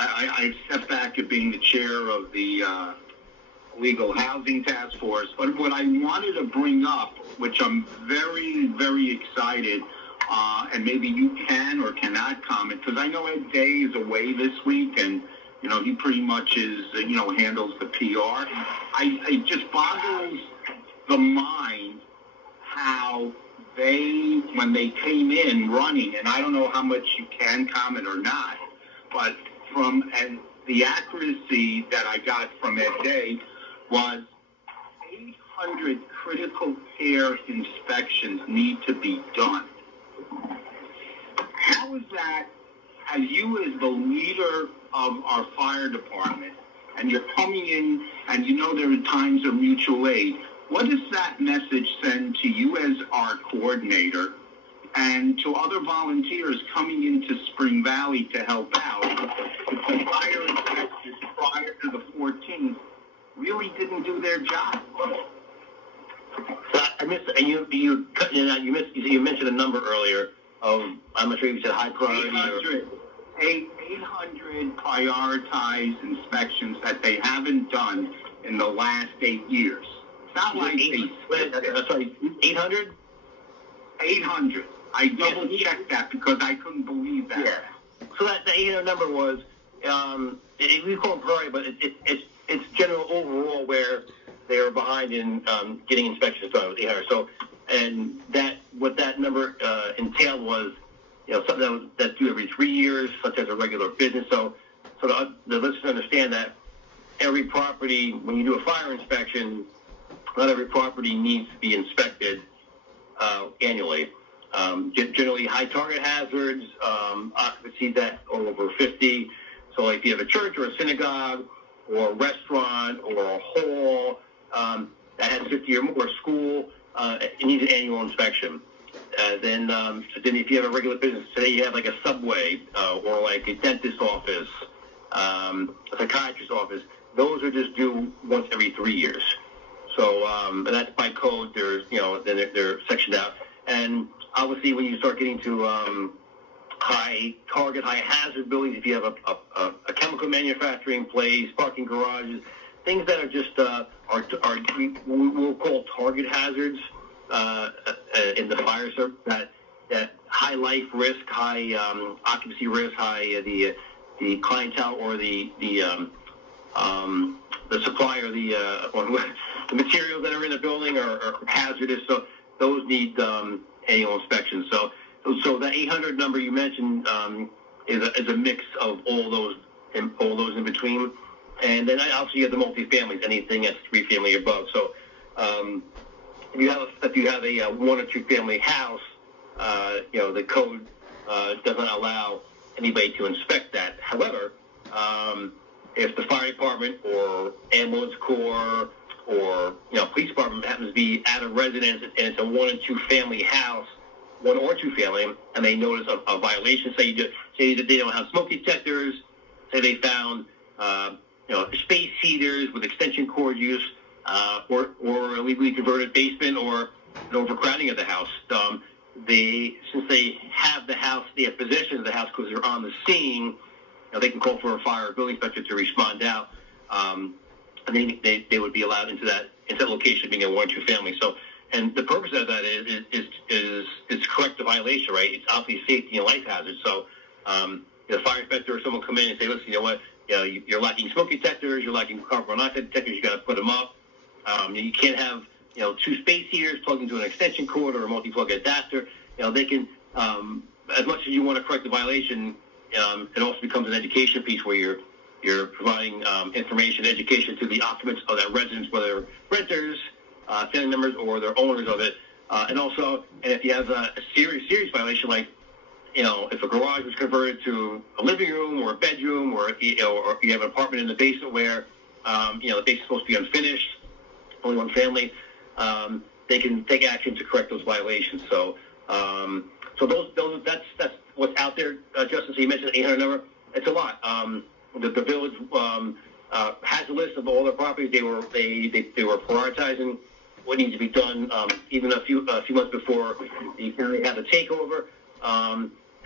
I stepped back at being the chair of the Legal Housing Task Force. But what I wanted to bring up, which I'm very, very excited, and maybe you can or cannot comment, because I know Ed Day is away this week, and he pretty much is, handles the PR. It just boggles the mind how when they came in running, and I don't know how much you can comment or not, but and the accuracy that I got from Ed Day was 800 critical care inspections need to be done. How is that, as you as the leader of our fire department, and you're coming in and there are times of mutual aid, what does that message send to you as our coordinator and to other volunteers coming into Spring Valley to help out? If the fire inspectors prior to the 14th really didn't do their job. So I missed, and you mentioned a number earlier of, I'm not sure if you said high priority 800 prioritized inspections that they haven't done in the last 8 years. It's not like sorry, 800? 800. I double-checked that because I couldn't believe that. Yeah. So the 800 number was, we call it priority, but it's general overall where they were behind in getting inspections done with 800. So, and what that number entailed was, something that's due every 3 years, such as a regular business. So the listeners understand that every property, when you do a fire inspection, not every property needs to be inspected annually. Generally, high target hazards, occupancy that are over 50. So, like if you have a church or a synagogue or a restaurant or a hall that has 50 or more, school, it needs an annual inspection. Then if you have a regular business, say you have like a Subway or like a dentist's office, a psychiatrist's office, those are just due once every 3 years. So, and that's by code. There's, then they're sectioned out. And obviously, when you start getting to high target, high hazard buildings, if you have a chemical manufacturing place, parking garages, things that are just we'll call target hazards in the fire service, that high life risk, high occupancy risk, high the clientele or the supplier, the materials that are in the building are hazardous. So those need annual inspections. So that 800 number you mentioned is a mix of all those in between. And then obviously you have the multifamilies, anything that's 3 family above. So if you have a 1 or 2 family house, the code doesn't allow anybody to inspect that. However, if the fire department or ambulance corps or police department happens to be at a residence and it's a 1 and 2 family house, 1 or 2 family, and they notice a violation, say that they don't have smoke detectors, say they found space heaters with extension cord use, or a legally converted basement or an overcrowding of the house. Since they have the house, they have possession of the house because they're on the scene, they can call for a fire or building inspector to respond out, and they would be allowed into that location being a 1 or 2 family. So, and the purpose of that is to correct the violation, right? It's obviously safety and life hazard. So, the fire inspector or someone come in and say, listen, you're lacking smoke detectors, you're lacking carbon monoxide detectors, you got to put them up. You can't have 2 space heaters plugged into an extension cord or a multi-plug adapter. They can, as much as you want to correct the violation, it also becomes an education piece where you're providing information, education to the occupants of that residence, whether renters, family members, or they're owners of it. And if you have a serious violation, like if a garage was converted to a living room or a bedroom, or you have an apartment in the basement where the basement's supposed to be unfinished, only 1 family, they can take action to correct those violations. So, that's what's out there. Justin, so you mentioned the 800 number. It's a lot. The village has a list of all their properties. They were prioritizing what needs to be done, even a few months before the county had the takeover.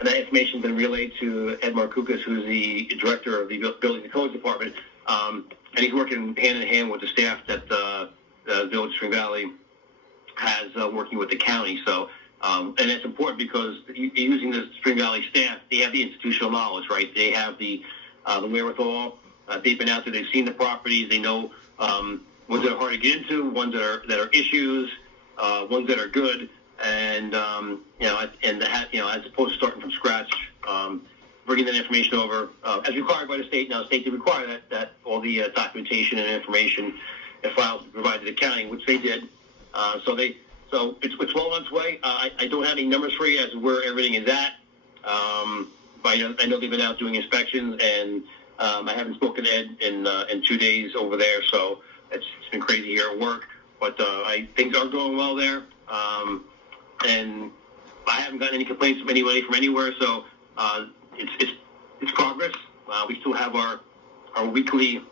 and that information's been relayed to Ed Markoukas, who's the director of the Building and Codes Department, and he's working hand in hand with the staff that the Village of Spring Valley has working with the county. So, and it's important because using the Spring Valley staff, they have the institutional knowledge, right? They have the wherewithal. They've been out there. They've seen the properties. They know ones that are hard to get into, ones that are issues, ones that are good, and as opposed to starting from scratch, bringing that information over as required by the state. Now, the state did require that all the documentation and information and files be provided to the county, which they did. So it's well on its way. I don't have any numbers for you as to where everything is at, but I know they've been out doing inspections, and I haven't spoken to Ed in 2 days over there, so it's been crazy here at work. But things are going well there, and I haven't gotten any complaints from anybody from anywhere. So it's progress. We still have our weekly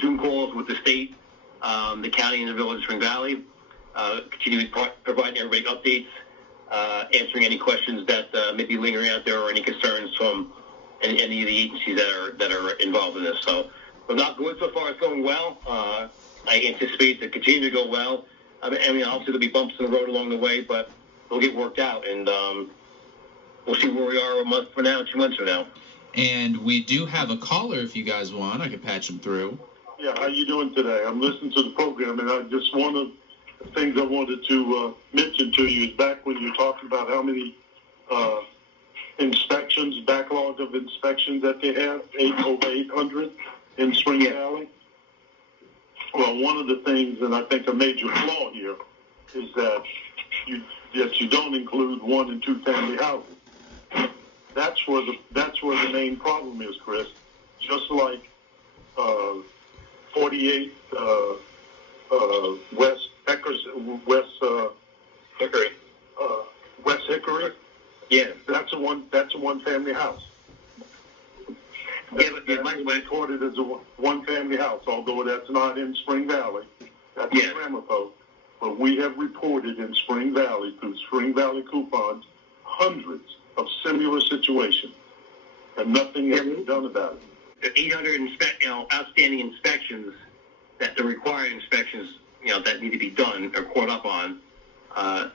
Zoom calls with the state, the county, and the Village of Spring Valley, continuing providing everybody updates, answering any questions that may be lingering out there or any concerns from any of the agencies that are involved in this. So we're not good so far. It's going well. I anticipate to continue to go well. I mean, obviously there'll be bumps in the road along the way, but they'll get worked out, and we'll see where we are a month from now, 2 months from now. And we do have a caller if you guys want. I can patch him through. Yeah, how you doing today? I'm listening to the program, and I just one of the things I wanted to mention to you is back when you were talking about how many inspections, backlog of inspections that they have, over 800 in Spring Valley. Well, one of the things, and I think a major flaw here, is that you don't include 1 and 2 family housing. That's where the main problem is, Chris. Just like 48 West Hickory. Yeah, that's a one family house. That's recorded as a one family house, although that's not in Spring Valley. That's in Ramapo. But we have reported in Spring Valley through Spring Valley coupons hundreds of similar situations, and nothing has been done about it. 800 outstanding inspections, that the required inspections, that need to be done or caught up on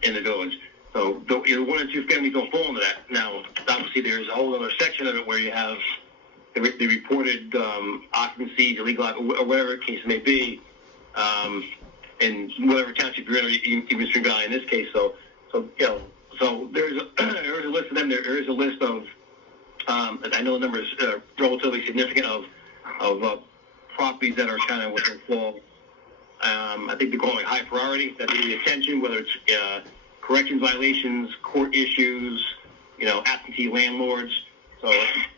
in the village. So the 1 and 2 families don't fall into that. Now, obviously, there's a whole other section of it where you have the reported occupancy, illegal, or whatever the case may be, in whatever township you're in, even Spring Valley in this case. So there's a list of them. There is a list of, I know the number is relatively significant of properties that are kind of what they call, I think they call it high priority, that they need attention, whether it's corrections violations, court issues, absentee landlords. So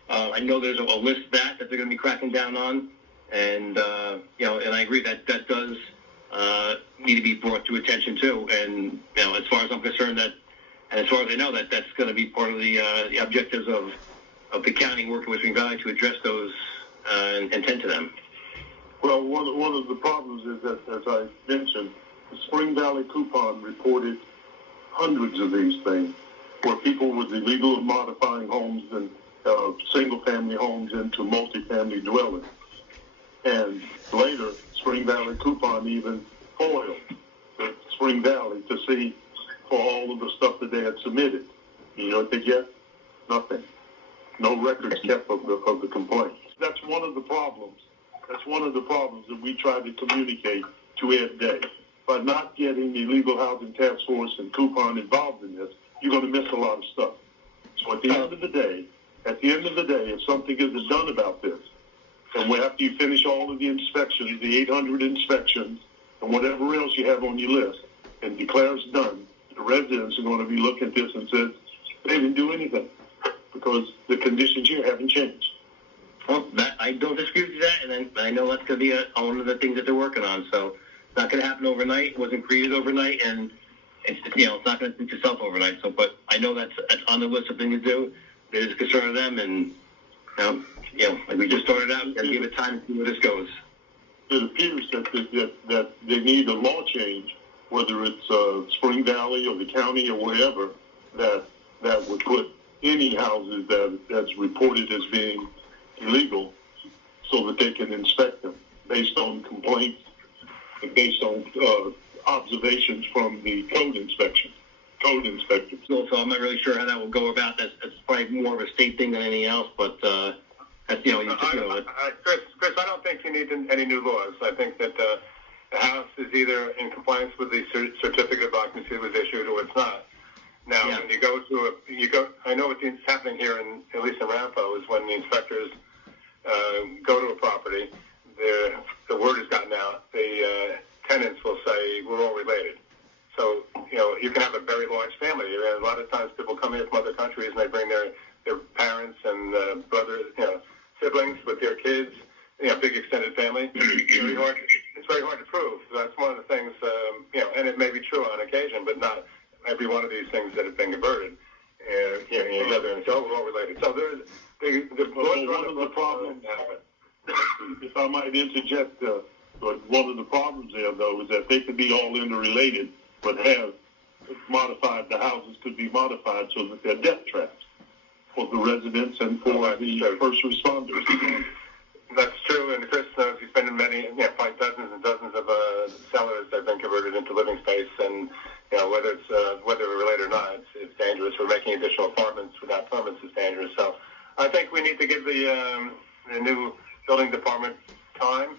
I know there's a list of that they're going to be cracking down on, and and I agree that does need to be brought to attention too. And as far as I'm concerned, and as far as I know, that's going to be part of the objectives of the county working with Spring Valley to address those and tend to them. Well, one of the problems is that, as I mentioned, the Spring Valley coupon reported hundreds of these things where people were illegal in modifying homes and single-family homes into multifamily dwellings. And later, Spring Valley coupon even foiled Spring Valley to see for all of the stuff that they had submitted. You know what they get? Nothing. No records kept of the complaints. That's one of the problems. That's one of the problems that we try to communicate to Ed Day. By not getting the Illegal Housing Task Force and coupon involved in this, you're going to miss a lot of stuff. So at the end of the day, if something isn't done about this, and after you finish all of the inspections, the 800 inspections, and whatever else you have on your list, and declare it's done, the residents are going to be looking at this and says, they didn't do anything because the conditions here haven't changed. Well, I don't dispute that, and then I know that's going to be one of the things that they're working on. So it's not going to happen overnight. It wasn't created overnight, and it's not going to fix itself overnight. So, but I know that's on the list of things to do. It is a concern of them, and like we just started out, we got to give it time to see where this goes. It appears that they need a law change, whether it's Spring Valley or the county or wherever, that would put any houses that's reported as being illegal, so that they can inspect them based on complaints and based on observations from the code inspectors. So I'm not really sure how that will go about. That's probably more of a state thing than anything else, but that's, Chris, I don't think you need any new laws. I think that the house is either in compliance with the certificate of occupancy that was issued, or it's not. Now, when you go, I know what's happening here, at least in Rampo, is when the inspectors go to a property, the word has gotten out. The tenants will say, we're all related. So, you can have a very large family. A lot of times people come here from other countries and they bring their parents and brothers, siblings with their kids, big extended family. It's very hard to prove. So that's one of the things, and it may be true on occasion, but not every one of these things that have been converted. You gather and say, we're all related. So one of the problems, if I might interject, but one of the problems there, though, is that they could be all interrelated, but have modified, the houses could be modified so that they're death traps for the residents and for the first responders. That's true, and Chris knows he's been in many, probably dozens and dozens of cellars that have been converted into living space, and whether we're related or not, it's dangerous. We're making additional apartments without permits is dangerous. So I think we need to give the new building department time.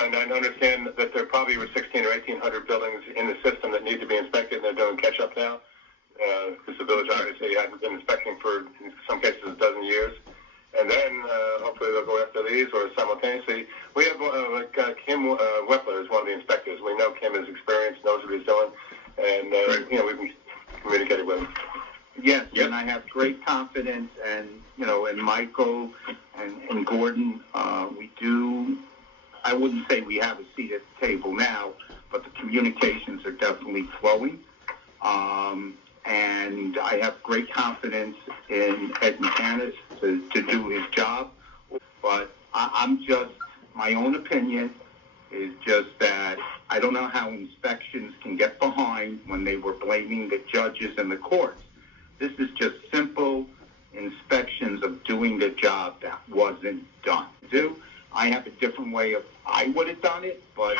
And I understand that there probably were 1,600 or 1,800 buildings in the system that need to be inspected, and they're doing catch-up now, because the village obviously hadn't been inspecting for, in some cases, a dozen years. And then, hopefully they'll go after these, or simultaneously. We have, Kim Wepler is one of the inspectors. We know Kim is experienced, knows what he's doing, and, we've been communicating with him. Yes, and I have great confidence, and, and Michael and Gordon, we do. I wouldn't say we have a seat at the table now, but the communications are definitely flowing. And I have great confidence in Ed McManus to do his job. But I'm just, my own opinion is just that I don't know how inspections can get behind when they were blaming the judges and the courts. This is just simple inspections of doing the job that wasn't done. I have a different way of, I would have done it, but,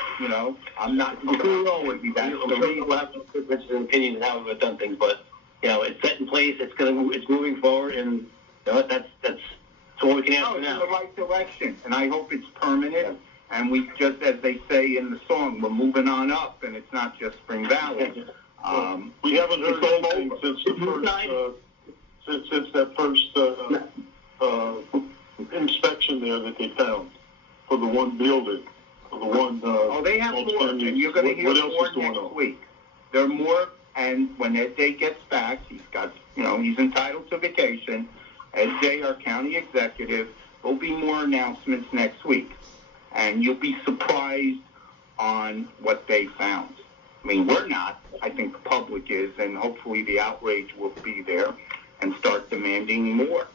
I'm not, I'm sure we'll have differences in opinions on how we've done things, but, it's set in place, it's moving forward, and, that's all we can ask for now. It's in the right direction, and I hope it's permanent, and we just, as they say in the song, we're moving on up, and it's not just Spring Valley. We haven't heard anything since that first inspection there that they found for the one building, for the one. They have more, and you're going to hear more next week. There are more, and when Ed Day gets back, he's got, he's entitled to vacation. Ed Day, our county executive, there'll be more announcements next week, and you'll be surprised on what they found. I mean, we're not. I think the public is, and hopefully the outrage will be there and start demanding more.